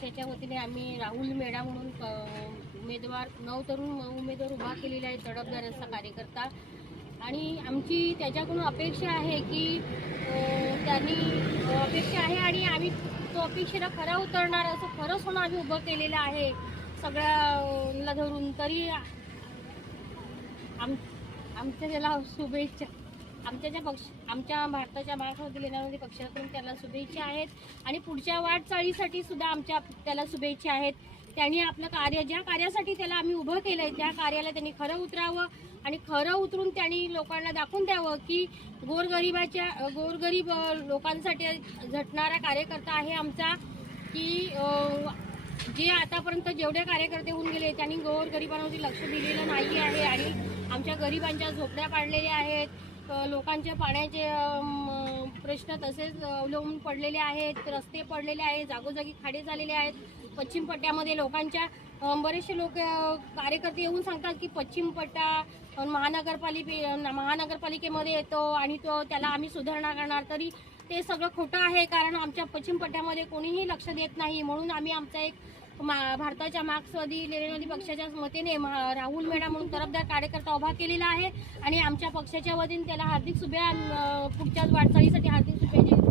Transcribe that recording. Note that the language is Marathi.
पक्षाच्या वतीने आम्ही राहुल मेढा म्हणून उमेदवार नऊ तरुण उमेदवार उभा केलेला आहे तडफदार कार्यकर्ता. आणि आमची त्याच्याकडून अपेक्षा आहे की त्यांनी अपेक्षा आहे आणि आम्ही तो अपेक्षेला खरा उतरणार असं खरंच होणं आम्ही उभं केलेलं आहे सगळ्याला धरून. तरी आम आमच्या त्याला शुभेच्छा. आमच्या ज्या पक्ष आमच्या भारताच्या महाराष्ट्रातील येणाऱ्या पक्षातून त्याला शुभेच्छा आहेत. आणि पुढच्या वाटचाळीसाठी सुद्धा आमच्या त्याला शुभेच्छा आहेत. त्यांनी आपलं कार्य ज्या कार्यासाठी त्याला आम्ही उभं केलं आहे त्या कार्याला त्यांनी खरं उतरावं आणि खरं उतरून त्यांनी लोकांना दाखवून द्यावं की गोरगरिबाच्या गोरगरीब लोकांसाठी झटणारा कार्यकर्ता आहे आमचा की जे आतापर्यंत जेवढे कार्यकर्ते होऊन गेले त्यांनी गोरगरिबांवरती लक्ष दिलेलं नाही आहे. आणि आमच्या गरिबांच्या झोपड्या पाडलेल्या आहेत. लोकांच्या लोकांचे पाण्याचे प्रश्न तसेच अवलंबून पडलेले आहेत रस्ते पडलेले आहेत जागोजागी खाडे झालेले आहेत. पश्चिम पट्ट्यामध्ये लोकांच्या बरेचसे लोक कार्यकर्ते येऊन सांगतात की पश्चिम पट्टा महानगरपालिके महानगरपालिकेमध्ये येतो आणि तो त्याला आम्ही सुधारणा करणार. तरी ते सगळं खोटं आहे कारण आमच्या पश्चिम पट्ट्यामध्ये कोणीही लक्ष देत नाही. म्हणून आम्ही आमचा एक भारताच्या मार्क्सवादी लेनिनवादी पक्षाच्या वतीने महा- राहुल मेढा म्हणून तरफदार कार्यकर्ता उभा केलेला आहे. आणि आमच्या पक्षाच्या वतीने त्याला हार्दिक शुभे पुढच्या वाटचालीसाठी हार्दिक शुभेच्छा.